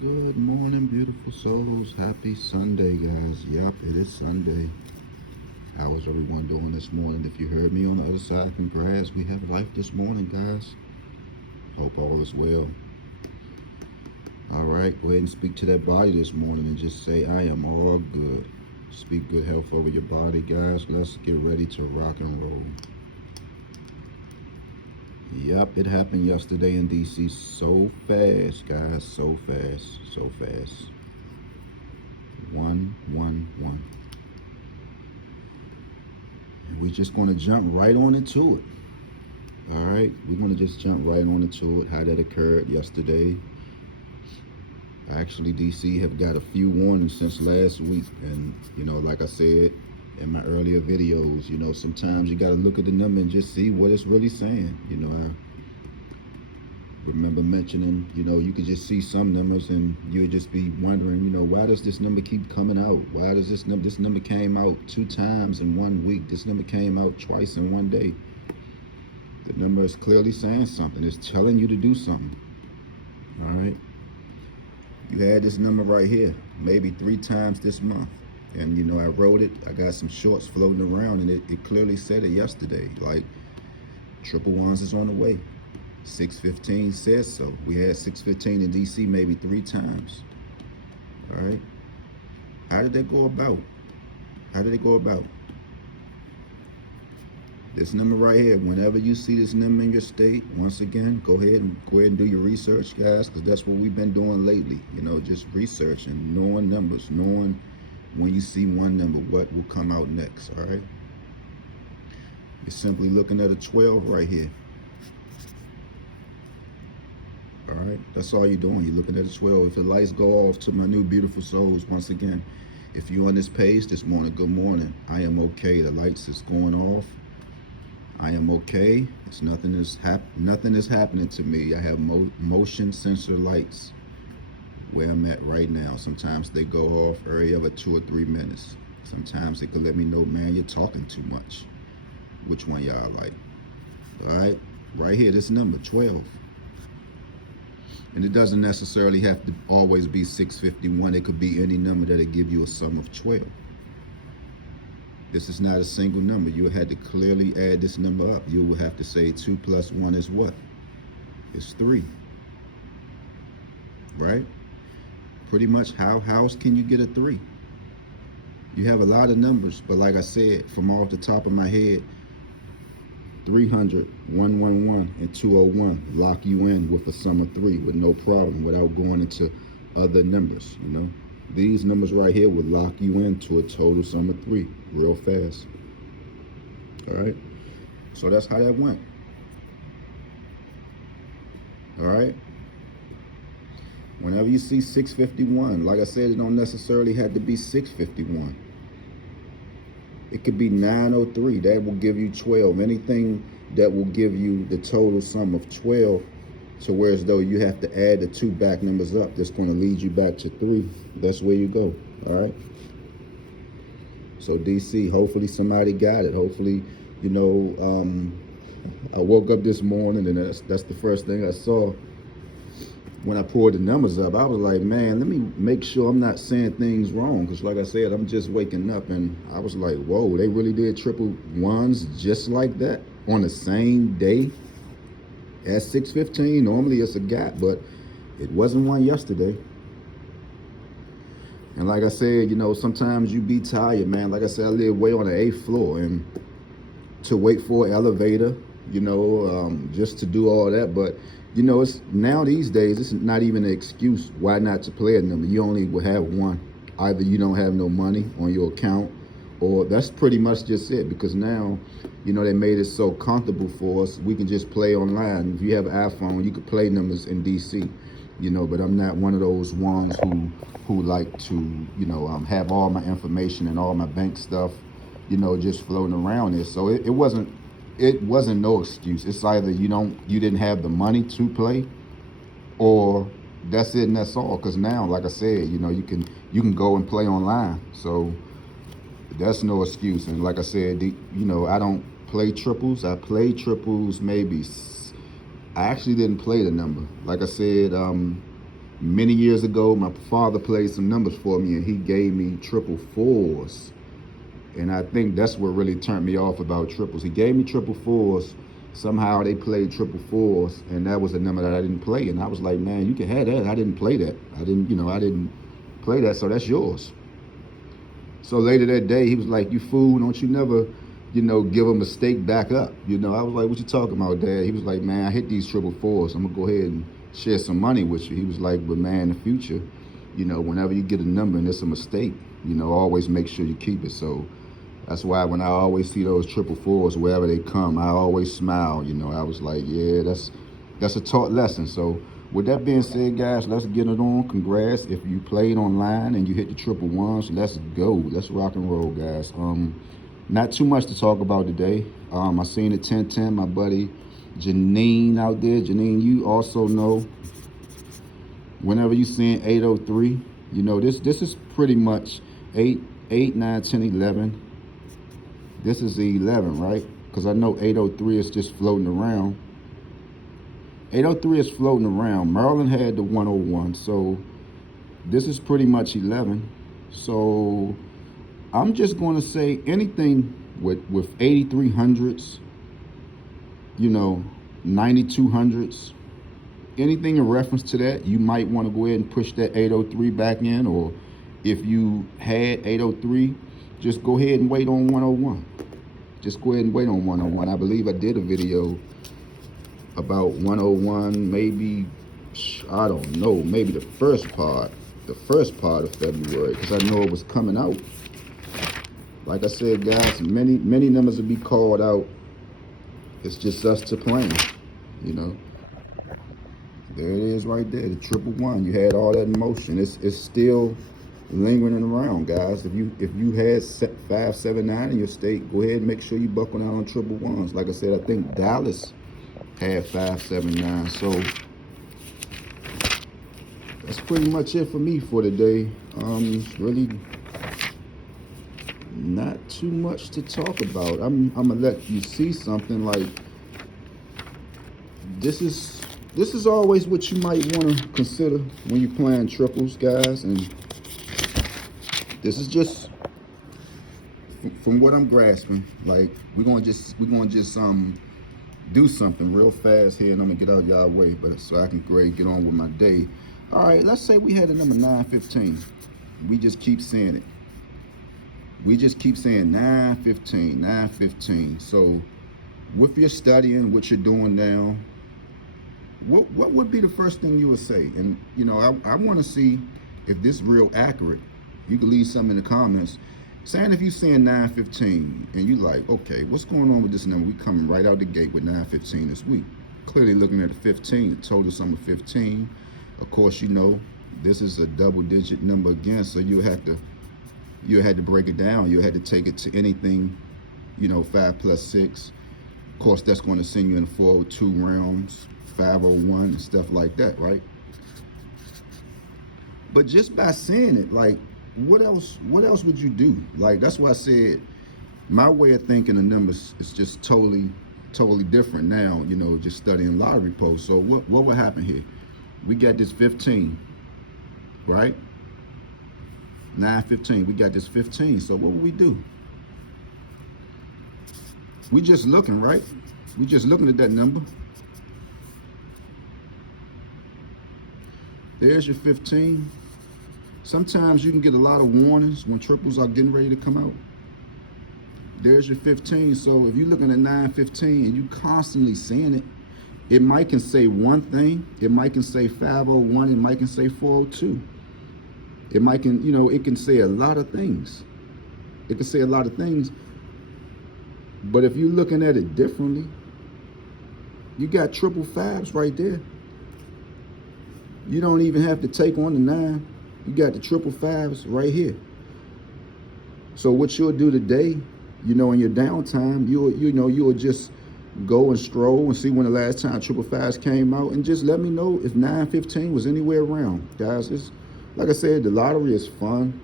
Good morning, beautiful souls. Happy Sunday, guys. Yep, it is Sunday. How is everyone doing this morning? If you heard me on the other side, congrats. We have life this morning, guys. Hope all is well. All right, go ahead and speak to that body this morning and just say, I am all good. Speak good health over your body, guys. Let's get ready to rock and roll. Yep, it happened yesterday in DC so fast, guys. So fast, so fast. 111. We're just going to jump right on into it. All right, we're going to just jump right on into it. How that occurred yesterday. Actually, DC have got a few warnings since last week, and like I said in my earlier videos, sometimes you got to look at the number and just see what it's really saying. I remember mentioning, you could just see some numbers and you'd just be wondering, why does this number keep coming out? Why does this number came out 2 times in 1 week? This number came out twice in 1 day. The number is clearly saying something. It's telling you to do something. All right. You had this number right here, maybe 3 times this month. And, I wrote it. I got some shorts floating around, and it clearly said it yesterday. Like, triple ones is on the way. 615 says so. We had 615 in DC maybe 3 times. All right. How did that go about? How did it go about? This number right here, whenever you see this number in your state, once again, go ahead and do your research, guys, because that's what we've been doing lately. Just researching, knowing numbers, knowing when you see one number, what will come out next, all right? You're simply looking at a 12 right here. All right, that's all you're doing. You're looking at a 12. If the lights go off, to my new beautiful souls, once again, if you're on this page this morning, good morning. I am okay. The lights is going off. I am okay. It's nothing is happening to me. I have motion sensor lights where I'm at right now. Sometimes they go off every 2 or 3 minutes. Sometimes it could let me know, man, you're talking too much. Which one y'all like? All right, right here, this number 12. And it doesn't necessarily have to always be 651. It could be any number that'll give you a sum of 12. This is not a single number. You had to clearly add this number up. You will have to say 2 plus 1 is what? It's 3. Right? Pretty much how else can you get a 3? You have a lot of numbers, but like I said, from off the top of my head, 300, 111, and 201 lock you in with a sum of 3 with no problem without going into other numbers, These numbers right here would lock you into a total sum of 3 real fast. All right. So that's how that went. All right. Whenever you see 651, like I said, it don't necessarily have to be 651. It could be 903. That will give you 12. Anything that will give you the total sum of 12, to where as though you have to add the 2 back numbers up, that's going to lead you back to 3. That's where you go. All right. So DC, hopefully somebody got it. Hopefully, I woke up this morning and that's the first thing I saw when I pulled the numbers up. I was like, man, let me make sure I'm not saying things wrong, because like I said, I'm just waking up, and I was like, whoa, they really did triple ones just like that on the same day at 6:15. Normally it's a gap, but it wasn't one yesterday. And like I said, sometimes you be tired, man. Like I said, I live way on the 8th floor, and to wait for an elevator, just to do all that. But it's now these days, it's not even an excuse why not to play a number. You only will have one. Either you don't have no money on your account, or that's pretty much just it. Because now, they made it so comfortable for us. We can just play online. If you have an iPhone, you could play numbers in DC. But I'm not one of those ones who like to, have all my information and all my bank stuff, just floating around there. So it wasn't no excuse. It's either you didn't have the money to play, or that's it and that's all. Because now, like I said, you can go and play online. So that's no excuse. And like I said, I don't play triples. I played triples maybe. I actually didn't play the number. Like I said, Many years ago, my father played some numbers for me, and he gave me triple fours. And I think that's what really turned me off about triples. He gave me triple fours. Somehow they played triple fours, and that was a number that I didn't play. And I was like, man, you can have that. I didn't play that. I didn't play that, so that's yours. So later that day, he was like, you fool, don't you never, give a mistake back up. I was like, what you talking about, Dad? He was like, man, I hit these triple fours. I'm going to go ahead and share some money with you. He was like, but man, in the future, whenever you get a number and it's a mistake, always make sure you keep it. So that's why when I always see those triple fours, wherever they come, I always smile. I was like, yeah, that's a taught lesson. So with that being said, guys, let's get it on. Congrats. If you played online and you hit the triple ones, let's go. Let's rock and roll, guys. Not too much to talk about today. I seen the 1010, my buddy Janine out there. Janine, you also know whenever you seeing 803, this is pretty much 8, 9, 10, 11. This is the 11, right? Because I know 803 is just floating around. 803 is floating around. Maryland had the 101, so this is pretty much 11. So I'm just going to say anything with 8300s, 9200s, anything in reference to that, you might want to go ahead and push that 803 back in, or if you had 803, just go ahead and wait on 101. Just go ahead and wait on 101. I believe I did a video about 101, maybe, I don't know, maybe the first part of February, because I know it was coming out. Like I said, guys, many numbers will be called out. It's just us to plan, There it is right there, the triple one. You had all that emotion. It's still lingering around, guys. If you had 579 in your state, go ahead and make sure you buckle down on triple ones. Like I said, I think Dallas had 579. So that's pretty much it for me for today. Really not too much to talk about. I'm gonna let you see something. Like this is always what you might want to consider when you're playing triples, guys. And this is just from what I'm grasping. Like we're gonna just do something real fast here, and I'm gonna get out of y'all way, but so I can get on with my day. All right, let's say we had a number 915. We just keep saying it. We just keep saying 915, 915. So with your studying, what you're doing now, what would be the first thing you would say? And I want to see if this is real accurate. You can leave something in the comments saying if you're saying 915 and you like, okay, what's going on with this number? We coming right out the gate with 915 this week. Clearly looking at the 15, the total sum of 15. Of course, this is a double digit number again, so you had to break it down. You had to take it to anything, 5 plus 6. Of course, that's going to send you in 402 rounds, 501 and stuff like that, right? But just by saying it, like, what else would you do? Like, that's why I said my way of thinking of numbers is just totally different now, just studying lottery posts. So what would happen here? We got this 15, right? 915, we got this 15. So what would we do? We just looking, right? We just looking at that number. There's your 15. Sometimes you can get a lot of warnings when triples are getting ready to come out. There's your 15. So if you're looking at 915 and you constantly seeing it, it might can say one thing. It might can say 501. It might can say 402. It might can, it can say a lot of things. It can say a lot of things. But if you're looking at it differently, you got triple fives right there. You don't even have to take on the 9. You got the triple fives right here. So what you'll do today, in your downtime, you'll just go and stroll and see when the last time triple fives came out, and just let me know if 915 was anywhere around. Guys, it's like I said, the lottery is fun.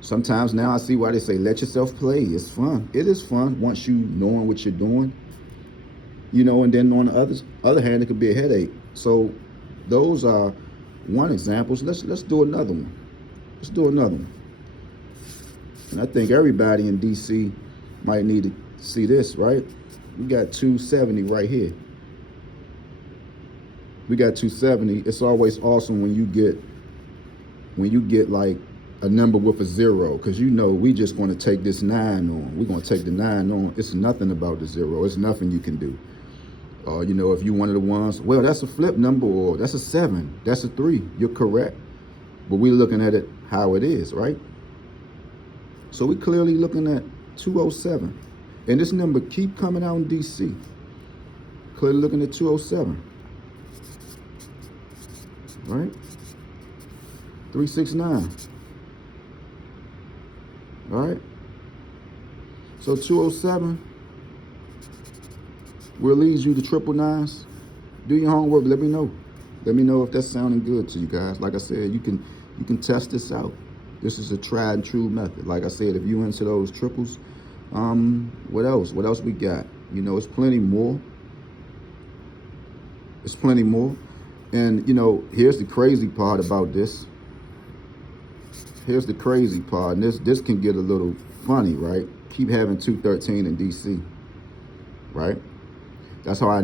Sometimes now I see why they say let yourself play. It's fun. It is fun once you knowing what you're doing. And then on the other hand, it could be a headache. So those are one example. So let's do another one. Let's do another one. And I think everybody in DC might need to see this, right? We got 270 right here. We got 270. It's always awesome when you get like a number with a zero, because you know we just going to take this 9 on. We're going to take the 9 on. It's nothing about the zero. It's nothing you can do. You know, if you one of the ones, well, that's a flip number, or that's a 7, that's a 3. You're correct. But we're looking at it how it is, right? So we're clearly looking at 207. And this number keep coming out in DC. Clearly looking at 207. Right? 369. All right? So 207 will lead you to 999s. Do your homework. Let me know. Let me know if that's sounding good to you guys. Like I said, you can test this out. This is a tried and true method. Like I said, if you into those triples, what else? What else we got? You know, it's plenty more. It's plenty more. And, you know, here's the crazy part about this. Here's the crazy part. And this can get a little funny, right? Keep having 213 in DC, right? That's how I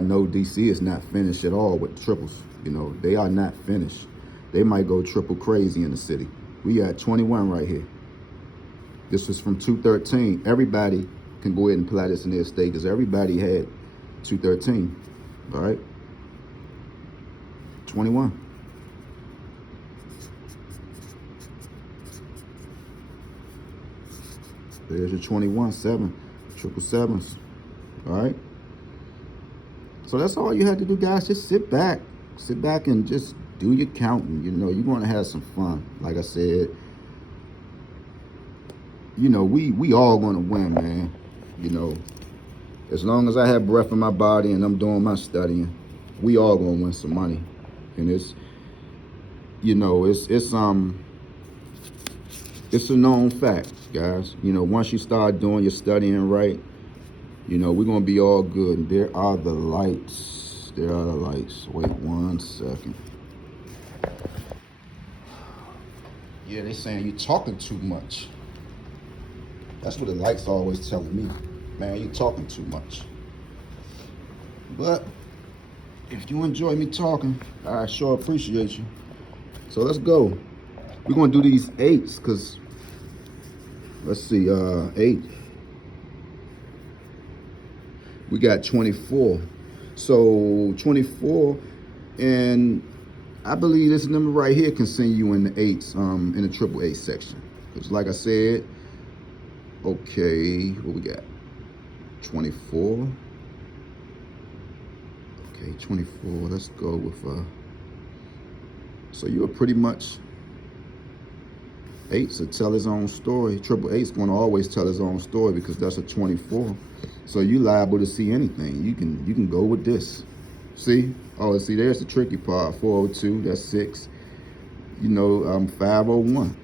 know DC is not finished at all with triples. You know, they are not finished. They might go triple crazy in the city. We got 21 right here. This is from 213. Everybody can go ahead and apply this in their state, because everybody had 213, all right? 21. There's your 21, 7, 777s, all right? So that's all you had to do, guys. Just sit back and just do your counting. You know, you're going to have some fun. Like I said, you know, we all going to win, man. You know, as long as I have breath in my body and I'm doing my studying, we all going to win some money. And it's, you know, it's a known fact, guys. You know, once you start doing your studying right, you know, we're going to be all good. And there are the lights. There are the lights. Wait 1 second. Yeah, they saying you talking too much. That's what the lights always telling me. Man, you talking too much. But if you enjoy me talking, I sure appreciate you. So let's go. We're going to do these 8s, because, let's see, 8. We got 24. So 24, and I believe this number right here can send you in the 8s, in the 888 section. Because like I said, okay, what we got? 24. Okay, 24. Let's go with so you're pretty much 8s to tell his own story. 888's gonna always tell his own story, because that's a 24. So you liable to see anything. You can go with this. See? Oh, see, there's the tricky part. 402, that's 6. You know, 501.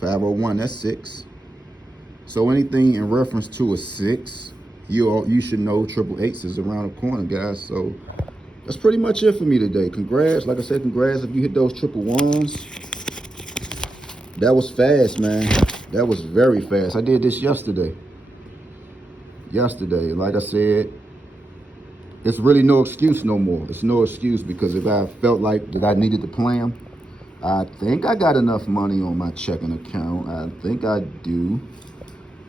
501, that's 6. So anything in reference to a 6, you should know 888 is around the corner, guys. So that's pretty much it for me today. Congrats. Like I said, congrats if you hit those 111s. That was fast, man. That was very fast. I did this yesterday. Like I said, it's really no excuse no more. It's no excuse, because if I felt like that I needed to plan, I think I got enough money on my checking account. I think I do.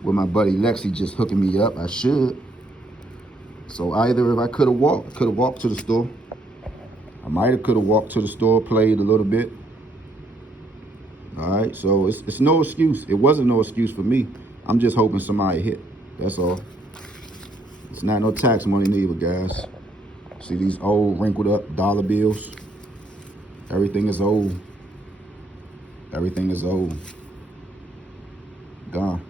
With my buddy Lexi just hooking me up, I should. So either if I could have walked to the store. I might have could have walked to the store, played a little bit. All right, so it's no excuse. It wasn't no excuse for me. I'm just hoping somebody hit. That's all. It's not no tax money neither, guys. See these old wrinkled up dollar bills? Everything is old. Everything is old. Gone.